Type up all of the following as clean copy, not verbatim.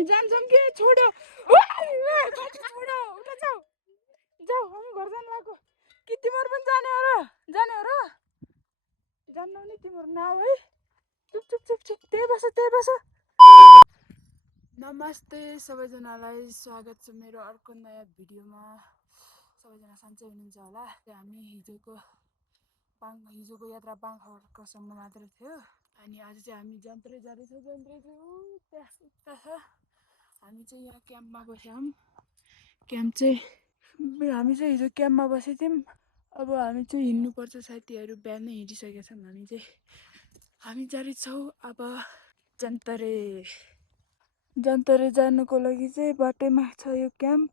जान्छौँ कि छोड्यो छोड्यो उता जाऊ जाऊ हामी घर जानु लाग्यो कि तिमीहरू पनि जाने हो र जान्नौ नि तिमीहरू नआऊ है चुप चुप चुप चुप त्यही बस नमस्ते सबैजनालाई स्वागत छ मेरो अर्को नयाँ भिडियोमा सबैजना सन्चै हुनुहुन्छ होला हामी हिजोको यात्रा बाङखर्कसम्म मात्र थियो अनि आज चाहिँ हामी जन्त्रै जाँदैछौँ जन्त्रै चाहिँ उता छ हामी चाहिँ यहाँ क्याम्पमा बस्यौँ हामी चाहिँ हिजो क्याम्पमा बसेको थियौँ अब हामी चाहिँ हिँड्नुपर्छ साथीहरू बिहानै हिँडिसकेका छौँ हामी जाँदैछौँ अब जन्तरे जानुको लागि चाहिँ बाटैमा छ यो क्याम्प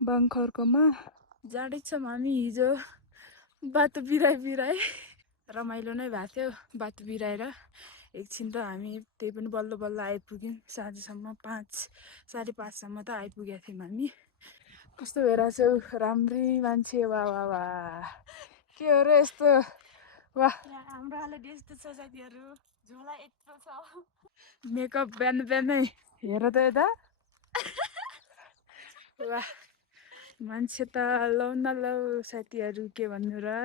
बाङखर्कमा जाँदैछौँ हामी हिजो बाटो बिराइ रमाइलो नै भएको थियो बाटो बिराएर एकछिन त हामी त्यही पनि बल्ल बल्ल आइपुग्यौँ साँझसम्म 5:30 त आइपुगेका थियौँ हामी कस्तो भइरहेछौ राम्री मान्छे वाह के हो र यस्तो वाह हाम्रो हालत यस्तो छ साथीहरू झोला यत्रो छ मेकअप बिहानै हेर त यता वाह मान्छे त लौ न लौ साथीहरू के भन्नु र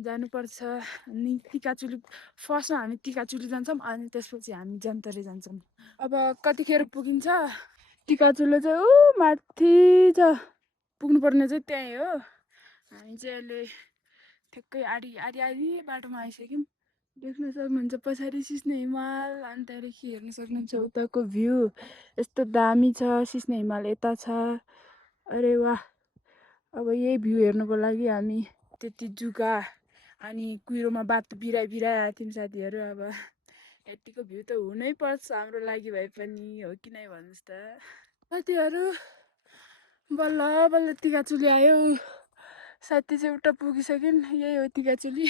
जानुपर्छ अनि टिकाचुली फर्स्टमा हामी टिकाचुली जान्छौँ अनि त्यसपछि हामी जन्तरे जान्छौँ अब कतिखेर पुगिन्छ टिकाचुली चाहिँ ऊ माथि छ पुग्नुपर्ने चाहिँ त्यहीँ हो हामी चाहिँ अहिले ठ्याक्कै आधी बाटोमा आइसक्यौँ देख्न सक्नुहुन्छ पछाडि सिस्ने हिमाल अनि त्यहाँदेखि हेर्न सक्नुहुन्छ उताको भ्यू यस्तो दामी छ सिस्ने हिमाल यता छ अरे वाह अब यही भ्यू हेर्नुको लागि हामी त्यति जुका अनि कुहिरोमा बाटो बिराइआएको थियौँ साथीहरू अब यतिको भ्यू त हुनैपर्छ हाम्रो लागि भए पनि हो कि नै भन्नुहोस् त साथीहरू बल्ल बल्ल टिकाचुली आयो साथी चाहिँ उता पुगिसक्यौँ यही हो टिकाचुली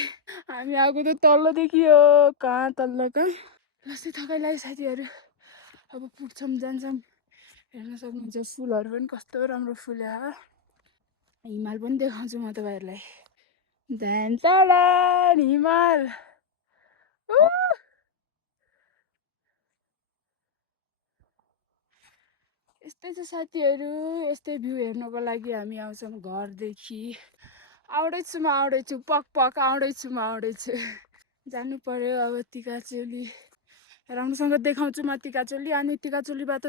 हामी आएको त तल्लोदेखि हो कहाँ लस्टै थकाइ लाग्यो साथीहरू अब पुग्छौँ जान्छौँ हेर्न सक्नुहुन्छ फुलहरू पनि कस्तो राम्रो फुल्यो हिमाल पनि देखाउँछु म तपाईँहरूलाई ध्यान तला हिमाल यस्तै छ साथीहरू यस्तै भ्यू हेर्नको लागि हामी आउँछौँ घरदेखि आउँदैछु पक आउँदैछु जानु पर्यो अब टिकाचुली राम्रोसँग देखाउँछु म टिकाचुली अनि टिकाचुलीबाट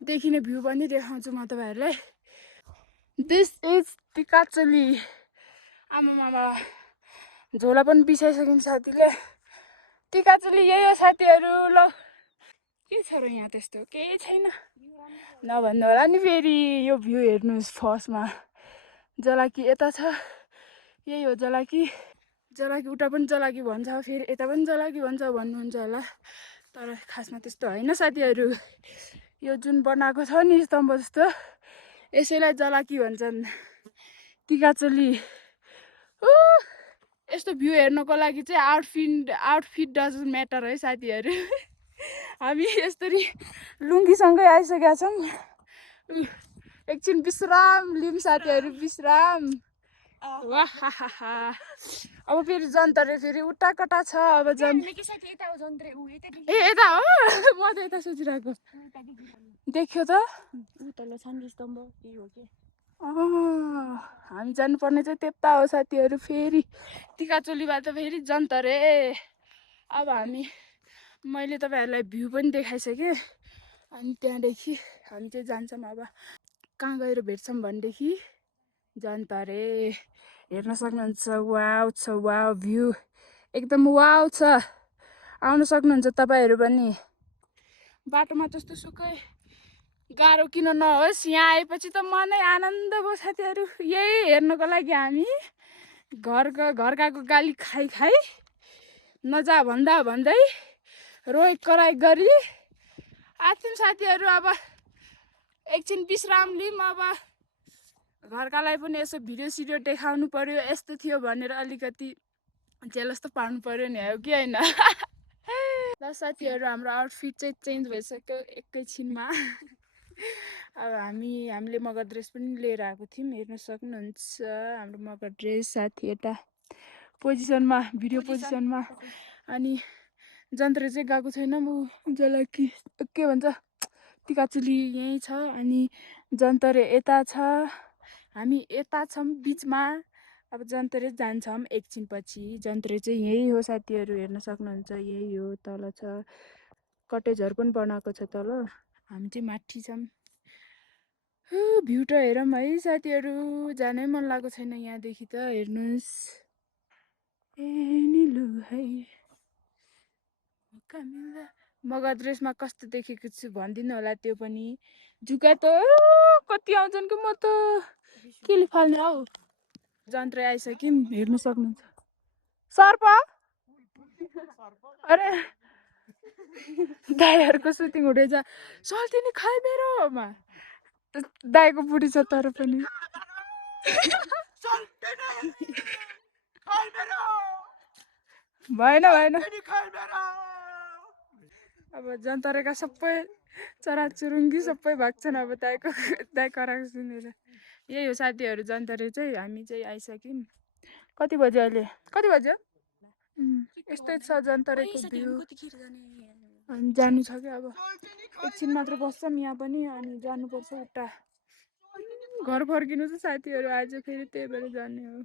देखिने भ्यू पनि देखाउँछु म तपाईँहरूलाई दिस इज टिकाचुली आमामामा झोला पनि बिसाइसक्यौँ साथीले टिकाचुली यही हो साथीहरू ल के छ र यहाँ त्यस्तो केही छैन नभन्नु होला नि फेरि यो भ्यू हेर्नुहोस् फर्स्टमा जलाकी यता छ यही हो जलाकी उता पनि जलाकी भन्छ फेरि यता पनि जलाकी भन्छ भन्नुहुन्छ होला तर खासमा त्यस्तो होइन साथीहरू यो जुन बनाएको छ नि स्तम्भ जस्तो यसैलाई जलाकी भन्छन् टिकाचुली यस्तो भ्यू हेर्नको लागि चाहिँ आउटफिट डजन्ट म्याटर है साथीहरू हामी यसरी लुङ्गीसँगै आइसकेका छौँ एकछिन विश्राम लिउँ साथीहरू विश्राम वाह अब फेरि जन्तरे फेरि उता कता छ अब ए यता हो म त यता सोचिरहेको देख्यो त हामी जानुपर्ने चाहिँ त्यता हो साथीहरू फेरि टिकाचुलीबाट फेरि जन्तरे अब मैले तपाईँहरूलाई भ्यू पनि देखाइसकेँ अनि त्यहाँदेखि हामी चाहिँ जान्छौँ अब कहाँ गएर भेट्छौँ भनेदेखि जन्तरे हेर्न सक्नुहुन्छ वाउ भ्यू एकदम वाउ छ आउन सक्नुहुन्छ तपाईँहरू पनि बाटोमा त्यस्तो सुकै गाह्रो किन नहोस् यहाँ आएपछि त मनै आनन्द भयो साथीहरू यही हेर्नको लागि हामी घरकाको गाली खाइ नजा भन्दै रोइ कराइ गरी आथ्यौँ साथीहरू अब एकछिन विश्राम लिउँ अब घरकालाई पनि यसो भिडियो देखाउनु पर्यो यस्तो थियो भनेर अलिकति जेलस त पार्नु पर्यो नि हो कि होइन ल साथीहरू हाम्रो आउटफिट चाहिँ चेन्ज भइसक्यो एकैछिनमा अब हामीले मगर ड्रेस पनि लिएर आएको थियौँ हेर्न सक्नुहुन्छ हाम्रो मगर ड्रेस साथी यता भिडियो पोजिसनमा अनि जन्तर चाहिँ गएको छैन म जसलाई के भन्छ टिकाचुली यहीँ छ अनि जन्तरे यता छ हामी यता छौँ बिचमा अब जन्तरे जान्छौँ एकछिनपछि जन्तरे चाहिँ यही हो साथीहरू हेर्न सक्नुहुन्छ यही हो तल छ कटेजहरू पनि बनाएको छ तल हामी चाहिँ माथि छौँ भ्यू त हेरौँ है साथीहरू जानै मन लागेको छैन यहाँदेखि त हेर्नुहोस् ए निलो है मगर ड्रेसमा कस्तो देखेको छु भनिदिनु होला त्यो पनि झुका त कति आउँछन् कि म त केले फाल्ने हौ जन्त्र आइसक्यौँ हेर्नु सक्नुहुन्छ सर्प अरे दाईहरूको सुटिङ हुँदैछ सल्तिनी खाइ मेरोमा दाईको बुढी छ तर पनि भएन भएन अब जन्तरेका सबै चराचुरुङ्गी सबै भाग्छन् अब दाई कराएको सुनेर यही हो साथीहरू जन्तरे चाहिँ हामी चाहिँ आइसक्यौँ कति बज्यो अहिले कति बज्यो यस्तै छ जन्तरेको भ्यू अनि जानु छ क्या अब एकछिन मात्र बस्छौँ यहाँ पनि अनि जानुपर्छ उता घर फर्किनु छ साथीहरू आज फेरि त्यही भएर जाने हो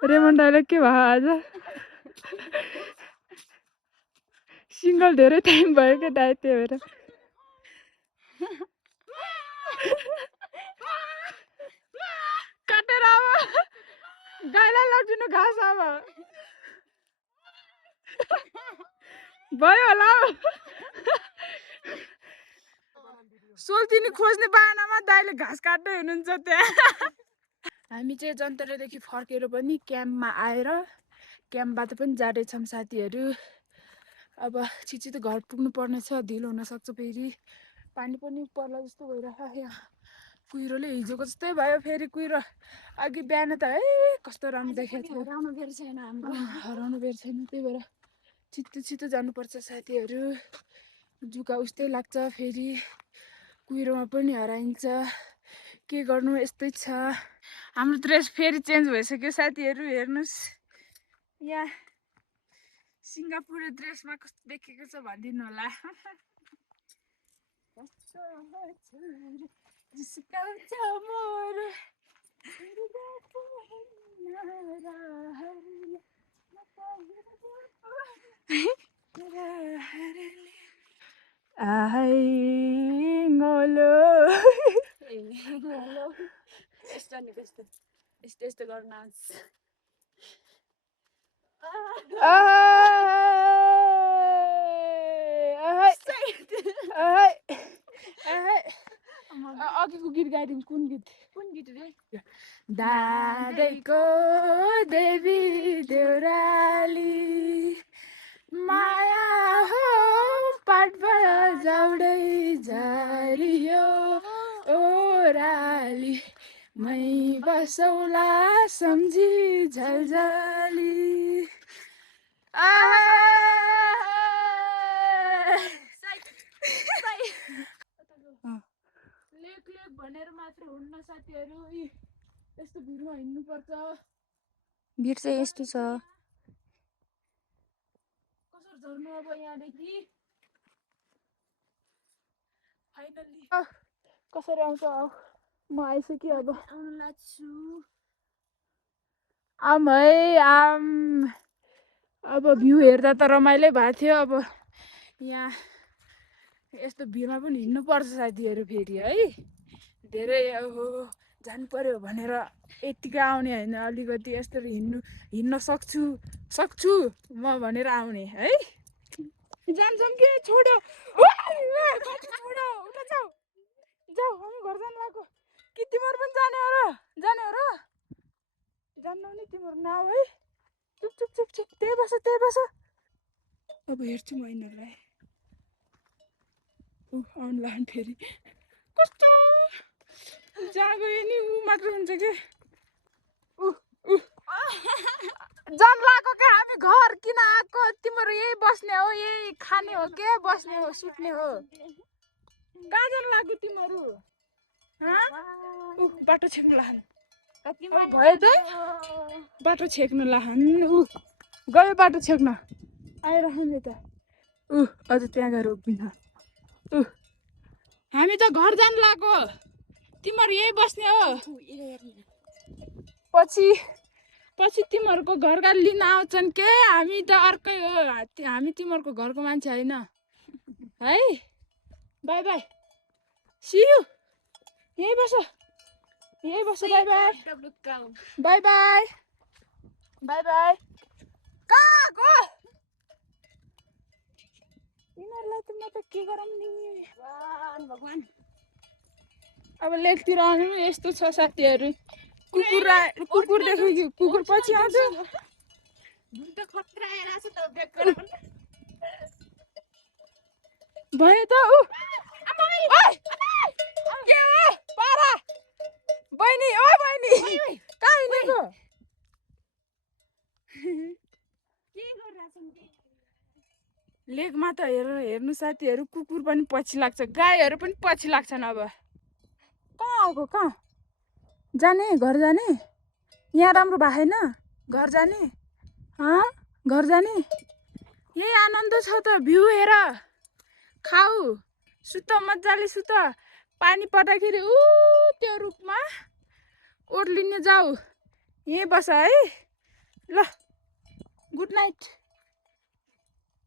रेमन दाइलाई के भयो आज सिङ्गल धेरै टाइम भयो क्या दाइ त्यही भएर काटेर अब गाईलाई लगिदिनु घाँस अब भयो होला सोल्तिनी खोज्ने बाहनामा दाइले घाँस काट्दै हुनुहुन्छ त्यहाँ हामी चाहिँ जन्तरेदेखि फर्केर पनि क्याम्पमा आएर क्याम्पबाट पनि जाँदैछौँ साथीहरू अब छिटो घर पुग्नु पर्नेछ ढिलो हुनसक्छ फेरि पानी पनि पर्ला जस्तो भइरहेको यहाँ कुहिरोले हिजोको जस्तै भयो फेरि कुहिरो अघि बिहान त है कस्तो राम्रो देखेको थियो हराउनु बेर छैन त्यही भएर छिटो जानुपर्छ साथीहरू जुका उस्तै लाग्छ फेरि कुहिरोमा पनि हराइन्छ के गर्नु यस्तै छ हाम्रो ड्रेस फेरि चेन्ज भइसक्यो साथीहरू हेर्नुहोस् यहाँ सिङ्गापुरे ड्रेसमा कस्तो देखेको छ भनिदिनु होला यस्तो गर्न आउँछ अघिको गीत गाइदिउँ कुन गीत रे दादैको देवी देउराली माया हो पाटबाट जाउडै झरियो ओराली मै बसौला सम्झी झलझली लेक भनेर मात्र हुन्न साथीहरू यस्तो भिडमा हिँड्नुपर्छ भिड चाहिँ यस्तो छ कसरी झर्नु अब यहाँदेखि फाइनल्ली कसरी आउँछ म आइसकेँ अब आउनु लाग्छु आम है आम अब भ्यू हेर्दा त रमाइलो भएको थियो अब यहाँ यस्तो भिडमा पनि हिँड्नुपर्छ साथीहरू फेरि है धेरै अब जानु पर्यो भनेर यतिकै आउने होइन अलिकति यस्तरी हिँड्न सक्छु म भनेर आउने है जान्छौँ कि छोड्यो छोड्यो उता जाऊ हामी घर जानु लाग्यो कि तिमीहरू पनि जाने हो र जान्नौ नि तिमीहरू नआऊ है चुप त्यही बस अब हेर्छु म यिनीहरूलाई आउनु लाग्यो फेरि कस्तो जहाँ गयो नि ऊ मात्र हुन्छ कि जान लाग्यो क्या हामी घर किन आएको तिमीहरू यही बस्ने हो यही खाने हो के बस्ने हो सुत्ने हो कहाँ जानु लाग्यो तिमीहरू बाटो छिर्नु लाग्नु भयो त बाटो छेक्नु लाहन गयो बाटो छेक्न आइरहन् यता अझ त्यहाँ गएर उभिन्छ हामी त घर जानु लाग्यो तिमीहरू यही बस्ने हो पछि तिमीहरूको घरका लिन आउँछन् के हामी त अर्कै हो हामी तिमीहरूको घरको मान्छे होइन है बाई बाई सी यू यही बस bye bye bye bye bye bye कहाँ गयो यिनीहरूलाई त म त के गरौँ नि भगवान् अब लेकतिर आउनु पनि यस्तो छ साथीहरू कुकुरदेखि कुकुर पछि आउँछ भयो त के हो पारा बहिनी ओ बहिनी कहाँ हिँडेको लेकमा त हेर्नु साथीहरू कुकुर पनि पछि लाग्छ गाईहरू पनि पछि लाग्छन् अब कहाँ आएको कहाँ जाने घर जाने यहाँ राम्रो भएन घर जाने घर जाने यही आनन्द छ त भ्यू हेर खाऊ सुत मजाले सुत पानी पर्दाखेरि त्यो रुखमा ओर्लिने जाऊ यहीँ बस है ल good night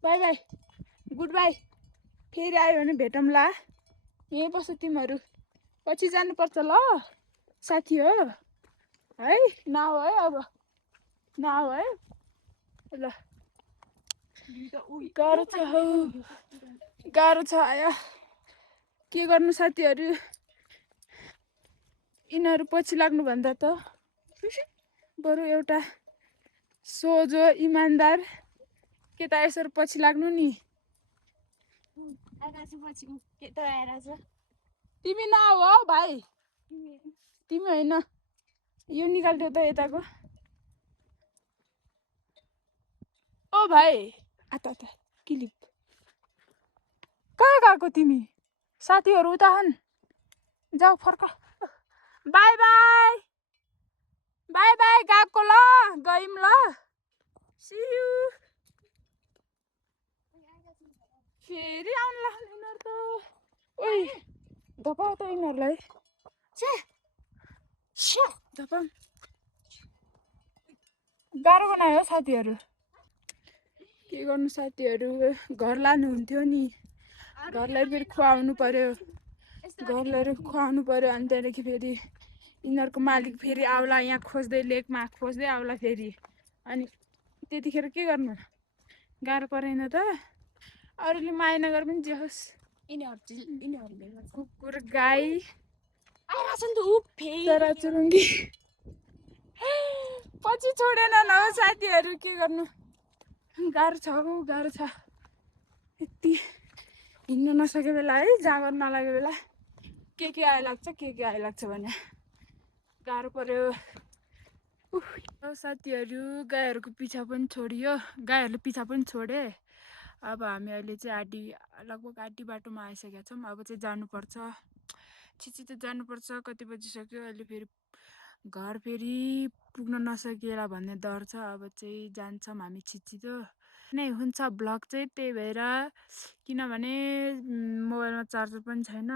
by by good by फेरि आयो भने भेटौँला यहीँ बस तिमीहरू पछि जानुपर्छ ल साथी हो है नआऊ है अब नआऊ है ल गाह्रो छ हौ गाह्रो छ आयो के गर्नु साथीहरू यिनीहरू पछि लाग्नुभन्दा त बरु एउटा सोझो इमान्दार केटा यसरी पछि लाग्नु नि तिमी नआऊ हौ भाइ तिमी होइन यो निकालिदेऊ त यताको ओ भाइ आता क्लिप कहाँ गएको तिमी साथीहरू उता हन् जाऊ फर्क बाई बाई बाई बाई गएको ल गयौँ ल सी यू फेरि आउनु लाग्छ यिनीहरू त ओइ धपाउ त यिनीहरूलाई धपाउ गाह्रो बनायो साथीहरू के गर्नु साथीहरू घर लानुहुन्थ्यो नि घरलाई फेरि खुवाउनु पर्यो अनि त्यहाँदेखि फेरि यिनीहरूको मालिक फेरि आउला यहाँ खोज्दै लेकमा खोज्दै आउला फेरि अनि त्यतिखेर के गर्नु गाह्रो परेन त अरूले माया नगर पनि जे होस् कुकुर गाई चराचुरुङ्गी पछि छोडेन न हो साथीहरू के गर्नु गाह्रो छ हौ गाह्रो छ यति हिँड्नु नसके बेला है जाँगर नलागेको बेला के आइलाग्छ भने गाह्रो पर्यो साथीहरू गाईहरूको पिछा पनि छोडियो गाईहरूले पिछा पनि छोडे अब हामी अहिले चाहिँ लगभग आधी बाटोमा आइसकेका छौँ अब चाहिँ जानुपर्छ छिटो त जानुपर्छ कति बजिसक्यो अहिले फेरि घर फेरि पुग्न नसकेला भन्ने डर छ अब चाहिँ जान्छौँ हामी छिटो नै हुन्छ ब्लग चाहिँ त्यही भएर किनभने मोबाइलमा चार्जर पनि छैन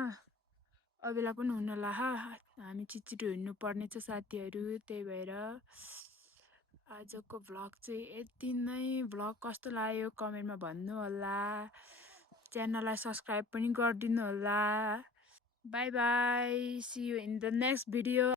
अबेला पनि हुन लाह हामी छिटो हिँड्नु पर्ने छ साथीहरू त्यही भएर आजको भ्लग चाहिँ यति नै भ्लग कस्तो लाग्यो कमेन्टमा भन्नु होला च्यानललाई सब्स्क्राइब पनि गरिदिनु होला bye bye see you in the next video